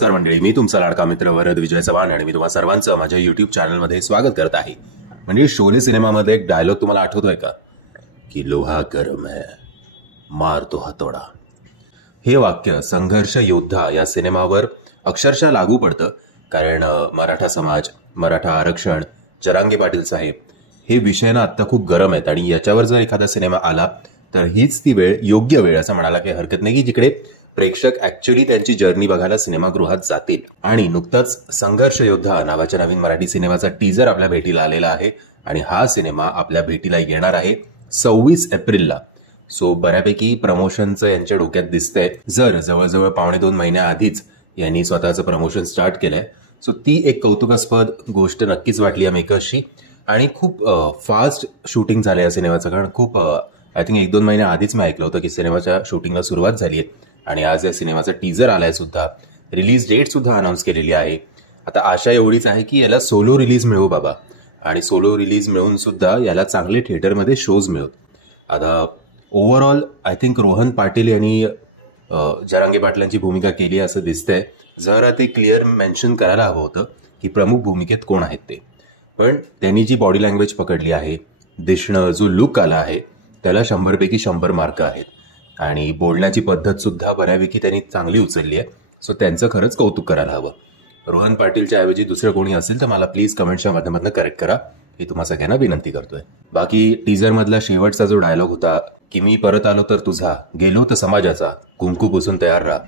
नमस्कार मंडळी, मी तुमचा लाडका मित्र वरद विजय चव्हाण आणि मी तुम्हा सर्वांचं माझ्या युट्यूब चॅनलमध्ये स्वागत करत आहे. म्हणजे शोले सिनेमामध्ये एक डायलॉग तुम्हाला आठवतोय का की लोहा गरम है मार तो हतोडा. हे वाक्य संघर्ष योद्धा या सिनेमावर अक्षरशः लागू पडतं. कारण मराठा समाज, मराठा आरक्षण, जरांगे पाटील साहेब हे विषय ना आत्ता खूप गरम आहेत आणि याच्यावर जर एखादा सिनेमा आला तर हीच ती वेळ, योग्य वेळ असं म्हणायला काही हरकत नाही, की जिकडे प्रेक्षक ऍक्च्युअली त्यांची जर्नी बघायला सिनेमागृहात जातील. आणि नुकताच संघर्ष योद्धा नावाच्या नवीन मराठी सिनेमाचा टीजर आपल्या भेटीला आलेला आहे आणि हा सिनेमा आपल्या भेटीला येणार आहे 26 एप्रिलला. सो बऱ्यापैकी प्रमोशनचं यांच्या डोक्यात दिसतंय. जर जवळजवळ 2.5 महिन्याआधीच यांनी स्वतःचं प्रमोशन स्टार्ट केलंय, सो ती एक कौतुकास्पद गोष्ट नक्कीच वाटली या मेकर्सची. आणि खूप फास्ट शूटिंग झालं या सिनेमाचं. कारण खूप आय थिंक 1-2 महिन्या आधीच मी ऐकलं होतं की सिनेमाच्या शूटिंगला सुरुवात झाली आहे आणि आज या सिनेमाचा टीजर आलाय सुद्धा. रिलीज डेट सुद्धा अनाऊन्स केलेली आहे. आता आशा एवढीच आहे की याला सोलो रिलीज मिळो बाबा, आणि सोलो रिलीज मिळून सुद्धा याला चांगले थिएटरमध्ये शोज मिळत. आता overall I think Rohan Patil यांनी जरांगे पाटलांची भूमिका केली असं दिसतंय. जरा ते क्लिअर मेन्शन करायला हवं होतं की प्रमुख भूमिकेत कोण आहेत ते. पण त्यांनी जी बॉडी लँग्वेज पकडली आहे, दिसणं, जो लुक आला आहे, त्याला 100 पैकी 100 मार्क आहेत. आणि बोलण्याची पद्धत सुद्धा बऱ्यापैकी त्यांनी चांगली उचलली आहे. सो त्यांचं खरंच कौतुक करायला हवं. रोहन पाटीलच्या ऐवजी दुसरं कोणी असेल तर मला प्लीज कमेंटच्या माध्यमातून करेक्ट करा, ही तुम्हा सगळ्यांना विनंती करतोय. बाकी टीजर मधला शेवटचा जो डायलॉग होता की मी परत आलो तर तुझा, गेलो तर समाजाचा, कुंकू पुसून तयार राहा,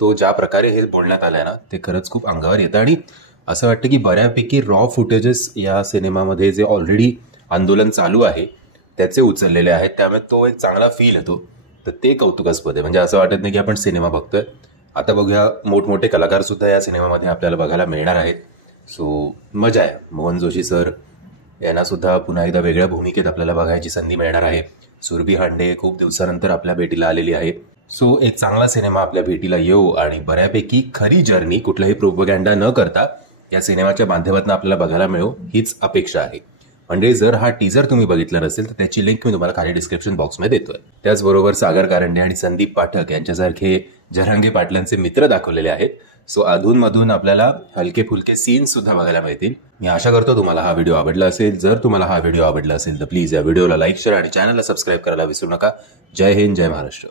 तो ज्या प्रकारे हे बोलण्यात आलाय ना ते खरंच खूप अंगावर येतं. आणि असं वाटतं की बऱ्यापैकी रॉ फुटेजेस या सिनेमामध्ये जे ऑलरेडी आंदोलन चालू आहे त्याचे उचललेले आहेत, त्यामुळे तो एक चांगला फील येतो. तर ते कौतुकास्पद आहे. म्हणजे असं वाटत नाही की आपण सिनेमा बघतोय. आता बघूया, मोठमोठे कलाकार सुद्धा या सिनेमामध्ये आपल्याला बघायला मिळणार आहेत. सो मजा आहे. मोहन जोशी सर यांना सुद्धा पुन्हा एकदा वेगळ्या भूमिकेत आपल्याला बघायची संधी मिळणार आहे. सुरभी हांडे खूप दिवसानंतर आपल्या भेटीला आलेली आहे. सो एक चांगला सिनेमा आपल्या भेटीला येऊ आणि बऱ्यापैकी खरी जर्नी कुठलाही प्रोपगँडा न करता या सिनेमाच्या माध्यमातून आपल्याला बघायला मिळो हीच अपेक्षा आहे. म्हणजे जर हा टीजर तुम्ही बघितला नसेल तर त्याची लिंक मी तुम्हाला खाली डिस्क्रिप्शन बॉक्समध्ये देतोय. त्याचबरोबर सागर कारंडे आणि संदीप पाठक यांच्यासारखे जरांगे पाटलांचे मित्र दाखवलेले आहेत. सो अधूनमधून आपल्याला हलके फुलके सीन्स सुद्धा बघायला मिळतील. मी आशा करतो तुम्हाला हा व्हिडिओ आवडला असेल. जर तुम्हाला हा व्हिडिओ आवडला असेल तर प्लीज या व्हिडिओला लाईक, शेअर आणि चॅनलला सबस्क्राईब करायला विसरू नका. जय हिंद, जय महाराष्ट्र.